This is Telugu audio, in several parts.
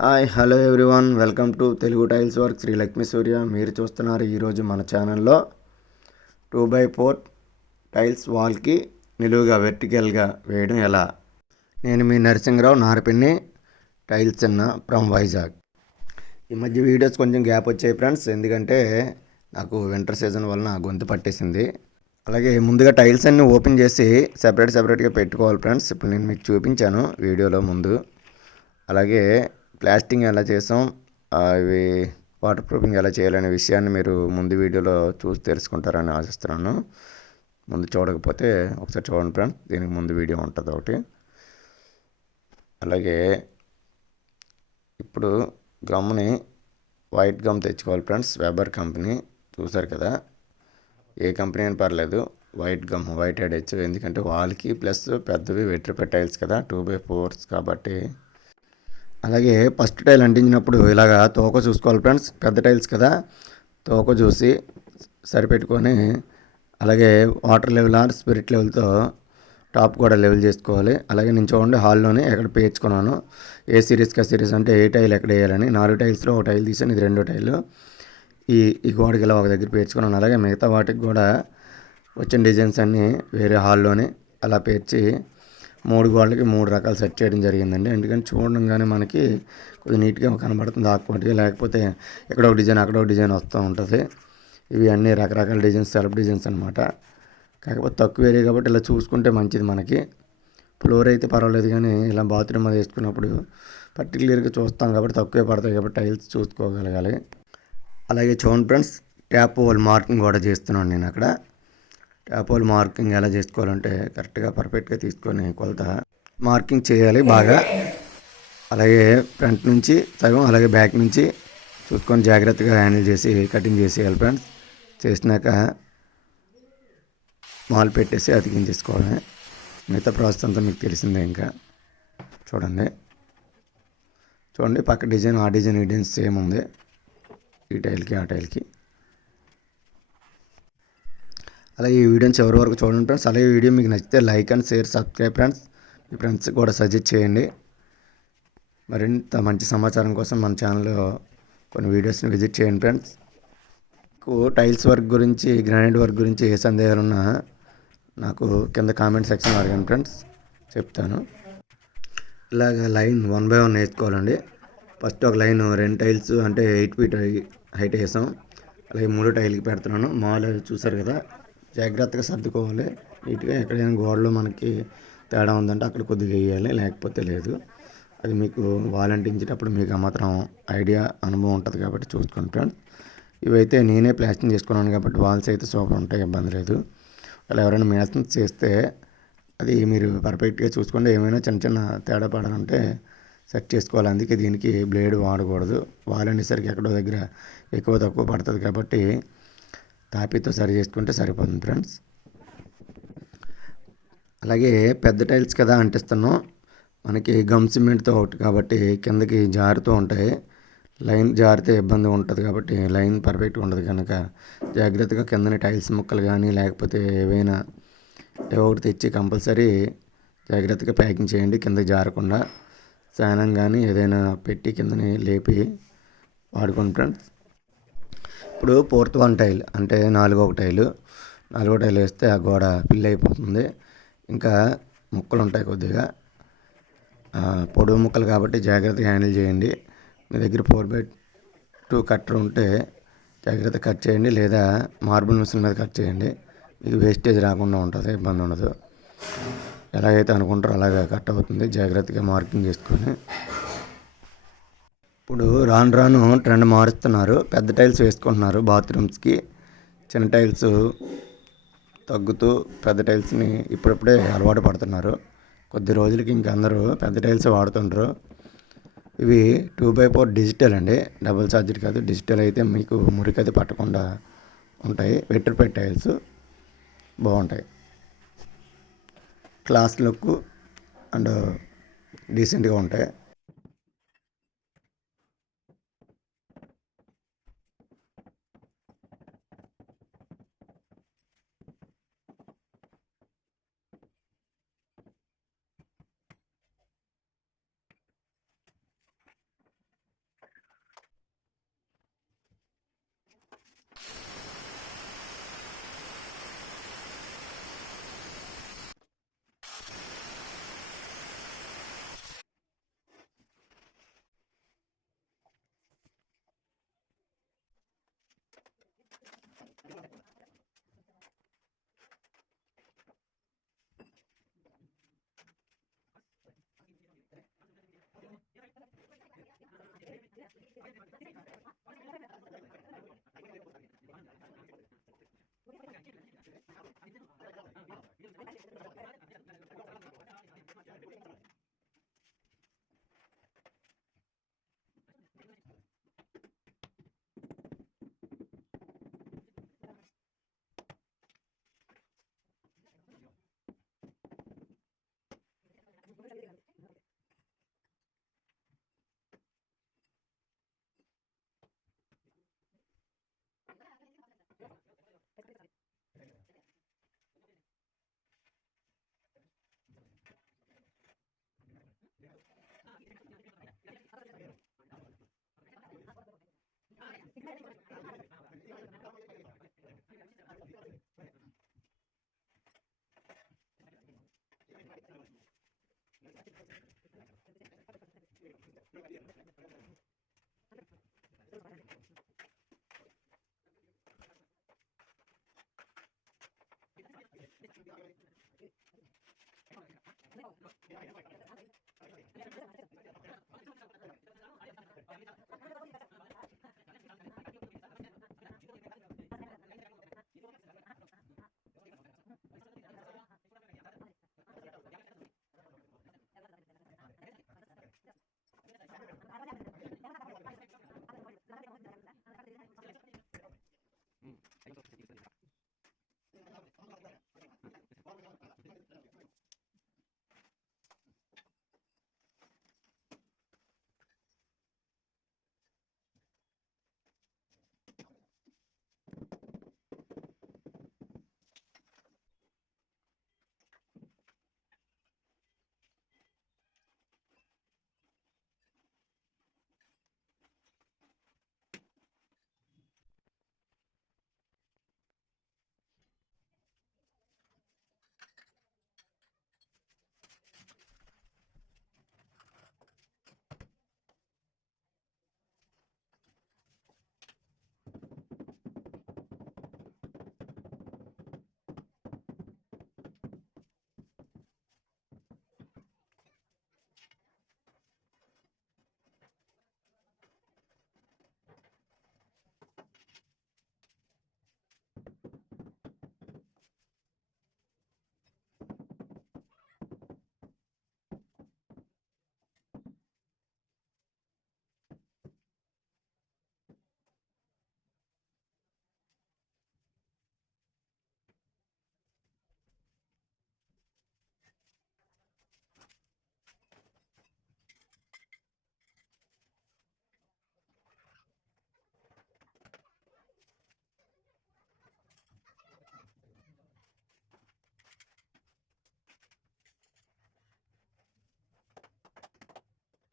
Hi hello everyone, welcome to Telugu tiles work Shri Lakshmi Surya. మీరు చూస్తున్నారు ఈరోజు మన ఛానల్లో 2x4 టైల్స్ వాల్కి నిలువుగా వెర్టికల్గా వేయడం ఎలా. నేను మీ నరసింహరావు నారపిన్ని టైల్స్ చిన్న ఫ్రమ్ వైజాగ్. ఈ మధ్య వీడియోస్ కొంచెం గ్యాప్ వచ్చాయి ఫ్రెండ్స్, ఎందుకంటే నాకు వింటర్ సీజన్ వలన గొంతు పట్టేసింది. అలాగే ముందుగా టైల్స్ అన్నీ ఓపెన్ చేసి సెపరేట్గా పెట్టుకోవాలి ఫ్రెండ్స్. ఇప్పుడు నేను మీకు చూపించాను వీడియోలో ముందు. అలాగే ప్లాస్టింగ్ ఎలా చేసాం, అవి వాటర్ ప్రూఫింగ్ ఎలా చేయాలనే విషయాన్ని మీరు ముందు వీడియోలో చూసి తెలుసుకుంటారని ఆశిస్తున్నాను. ముందు చూడకపోతే ఒకసారి చూడండి ఫ్రెండ్స్, దీనికి ముందు వీడియో ఉంటుంది ఒకటి. అలాగే ఇప్పుడు గమ్ని వైట్ గమ్ తెచ్చుకోవాలి ఫ్రెండ్స్. వెబర్ కంపెనీ చూసారు కదా, ఏ కంపెనీ అని పర్లేదు, వైట్ గమ్ వైట్ హెడ్. ఎందుకంటే వాల్కి ప్లస్ పెద్దవి వెట్రిఫై టైల్స్ కదా, 2x4 కాబట్టి. అలాగే ఫస్ట్ టైల్ అంటించినప్పుడు ఇలాగా తోక చూసుకోవాలి ఫ్రెండ్స్. పెద్ద టైల్స్ కదా, తోక చూసి సరిపెట్టుకొని, అలాగే వాటర్ లెవెల్ ఆర్ స్పిరిట్ లెవెల్తో టాప్ కూడా లెవెల్ చేసుకోవాలి. అలాగే నేను చూడండి హాల్లోనే ఎక్కడ పేర్చుకున్నాను, ఏ సిరీస్కి ఆ సిరీస్ అంటే ఏ టైల్ ఎక్కడ వేయాలని. 4 టైల్స్లో ఒక టైల్ తీసాను, ఇది 2వ టైలు. ఈ గోడకి ఇలా ఒక దగ్గర పేర్చుకున్నాను. అలాగే మిగతా వాటికి కూడా వచ్చిన డిజైన్స్ అన్నీ వేరే హాల్లోనే అలా పేర్చి 3 గోడలకి 3 రకాలు సెట్ చేయడం జరిగిందండి. ఎందుకంటే చూడంగానే మనకి కొద్దిగా నీట్గా కనబడుతుంది ఆకుపటిగా, లేకపోతే ఇక్కడ ఒక డిజైన్ అక్కడ ఒక డిజైన్ వస్తూ ఉంటుంది. ఇవి అన్నీ రకరకాల డిజైన్స్, సెల్ఫ్ డిజైన్స్ అనమాట. కాకపోతే తక్కువ ఏరియా కాబట్టి ఇలా చూసుకుంటే మంచిది మనకి. ఫ్లోర్ అయితే పర్వాలేదు, కానీ ఇలా బాత్రూమ్ అది వేసుకున్నప్పుడు పర్టికులర్గా చూస్తాం కాబట్టి తక్కువే పడతాయి కాబట్టి టైల్స్ చూసుకోగలగాలి. అలాగే చూడండి ఫ్రెండ్స్, ట్యాప్ హోల్ మార్కింగ్ కూడా చేస్తున్నాను నేను అక్కడ. ట్యాప్ హోల్ మార్కింగ్ ఎలా చేసుకోవాలంటే కరెక్ట్గా పర్ఫెక్ట్గా తీసుకొని కొలత మార్కింగ్ చేయాలి బాగా. అలాగే ఫ్రంట్ నుంచి సగం, అలాగే బ్యాక్ నుంచి చూసుకొని జాగ్రత్తగా హ్యాండిల్ చేసి కటింగ్ చేసేయాలి ఫ్రెండ్స్. చేసినాక మాల్ పెట్టేసి అతికించేసుకోవడమే. మిగతా ప్రాసెస్ అంతా మీకు తెలిసిందే. ఇంకా చూడండి పక్క డిజైన్, ఆ డిజైన్, ఈ డిజైన్ సేమ్ ఉంది, ఈ టైల్కి ఆ టైల్కి. అలాగే ఈ వీడియోని చివరి వరకు చూడండి ఫ్రెండ్స్. అలాగే ఈ వీడియో మీకు నచ్చితే like and share, subscribe friends. మీ ఫ్రెండ్స్కి కూడా సజెస్ట్ చేయండి. మరింత మంచి సమాచారం కోసం మన ఛానల్లో కొన్ని వీడియోస్ని విజిట్ చేయండి ఫ్రెండ్స్. మీకు టైల్స్ వర్క్ గురించి, గ్రానైట్ వర్క్ గురించి ఏ సందేహాలున్నా నాకు కింద కామెంట్ సెక్షన్లో అడగండి ఫ్రెండ్స్, చెప్తాను. ఇలాగ లైన్ 1 by 1 వేసుకోవాలండి. ఫస్ట్ ఒక లైన్ 2 టైల్స్ అంటే 8 feet హైట్ వేసాం. అలాగే 3 టైల్కి పెడుతున్నాను. మాల్ చూసారు కదా, జాగ్రత్తగా సర్దుకోవాలి నీట్గా. ఎక్కడైనా గోడలో మనకి తేడా ఉందంటే అక్కడ కొద్దిగా వేయాలి, లేకపోతే లేదు. అది మీకు వాల్ అంటించేటప్పుడు మీకు ఆ మాత్రం ఐడియా, అనుభవం ఉంటుంది కాబట్టి చూసుకోండి ఫ్రెండ్స్. ఇవైతే నేనే ప్లాస్టింగ్ చేసుకున్నాను కాబట్టి వాల్స్ అయితే సూపర్ ఉంటాయి, ఇబ్బంది లేదు. అలా ఎవరైనా మ్యాచింగ్ చేస్తే అది మీరు పర్ఫెక్ట్గా చూసుకోండి. ఏమైనా చిన్న చిన్న తేడా పడాలంటే సెట్ చేసుకోవాలి. అందుకే దీనికి బ్లేడ్ వాడకూడదు. వాల్ అనేసరికి ఎక్కడో దగ్గర ఎక్కువ తక్కువ పడుతుంది కాబట్టి తాపీతో సరి చేసుకుంటే సరిపోతుంది ఫ్రెండ్స్. అలాగే పెద్ద టైల్స్ కదా అంటిస్తున్నాం, మనకి గమ్ సిమెంట్తో ఒకటి కాబట్టి కిందకి జారుతూ ఉంటాయి. లైన్ జారితే ఇబ్బంది ఉంటుంది కాబట్టి లైన్ పర్ఫెక్ట్గా ఉండదు కనుక జాగ్రత్తగా కిందని టైల్స్ ముక్కలు కానీ లేకపోతే ఏవైనా ఏవో ఒకటి తెచ్చి కంపల్సరీ జాగ్రత్తగా ప్యాకింగ్ చేయండి, కిందకి జారకుండా. శానం కానీ ఏదైనా పెట్టి కిందని లేపి వాడుకోండి ఫ్రెండ్స్. ఇప్పుడు 4th 1 టైల్ అంటే 4వ టైలు వేస్తే ఆ గోడ ఫిల్ అయిపోతుంది. ఇంకా ముక్కలు ఉంటాయి కొద్దిగా, పొడవు ముక్కలు కాబట్టి జాగ్రత్తగా హ్యాండిల్ చేయండి. మీ దగ్గర 4x2 కట్టర్ ఉంటే జాగ్రత్తగా కట్ చేయండి, లేదా మార్బుల్ మిషన్ మీద కట్ చేయండి. మీకు వేస్టేజ్ రాకుండా ఉంటుంది, ఇబ్బంది ఉండదు. ఎలాగైతే అనుకుంటారో అలాగే కట్ అవుతుంది. జాగ్రత్తగా మార్కింగ్ చేసుకొని. ఇప్పుడు రాను రాను ట్రెండ్ మారుస్తున్నారు, పెద్ద టైల్స్ వేసుకుంటున్నారు బాత్రూమ్స్కి. చిన్న టైల్స్ తగ్గుతూ పెద్ద టైల్స్ని ఇప్పుడప్పుడే అలవాటు పడుతున్నారు. కొద్ది రోజులకి ఇంక అందరూ పెద్ద టైల్స్ వాడుతుంటారు. ఇవి 2x4 డిజిటల్ అండి, డబుల్ ఛార్జెడ్ కాదు. డిజిటల్ అయితే మీకు మురికది పట్టకుండా ఉంటాయి. వెట్రిఫై టైల్స్ బాగుంటాయి, క్లాస్ లుక్ అండ్ డీసెంట్గా ఉంటాయి.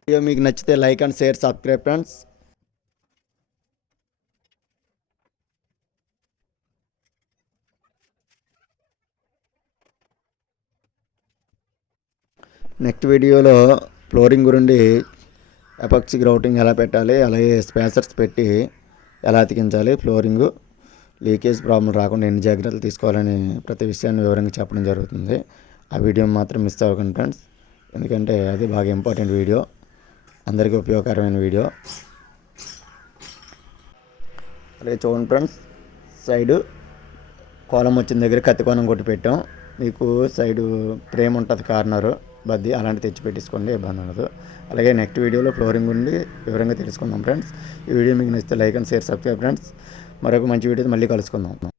వీడియో మీకు నచ్చితే like and share subscribe friends. Next వీడియోలో ఫ్లోరింగ్ గురించి ఎపాక్సీ గ్రౌటింగ్ ఎలా పెట్టాలి, అలాగే స్పేసర్స్ పెట్టి ఎలా అతికించాలి, ఫ్లోరింగ్ లీకేజ్ ప్రాబ్లం రాకుండా ఎన్ని జాగ్రత్తలు తీసుకోవాలని ప్రతి విషయాన్ని వివరంగా చెప్పడం జరుగుతుంది. ఆ వీడియో మాత్రం మిస్ అవ్వకండి ఫ్రెండ్స్, ఎందుకంటే అది బాగా ఇంపార్టెంట్ వీడియో, అందరికీ ఉపయోగకరమైన వీడియో. అలాగే చూడండి ఫ్రెండ్స్, సైడు కోలం వచ్చిన దగ్గర కత్తి కోణం కొట్టి పెట్టాం. మీకు సైడు ఫ్రేమ్ ఉంటుంది కార్నరు బద్ది, అలాంటి తెచ్చి పెట్టించుకోండి, ఇబ్బంది ఉండదు. అలాగే నెక్స్ట్ వీడియోలో ఫ్లోరింగ్ ఉండి వివరంగా తెలుసుకుందాం ఫ్రెండ్స్. ఈ వీడియో మీకు నచ్చితే like and share subscribe friends. మరొక మంచి వీడియో మళ్ళీ కలుసుకుందాం.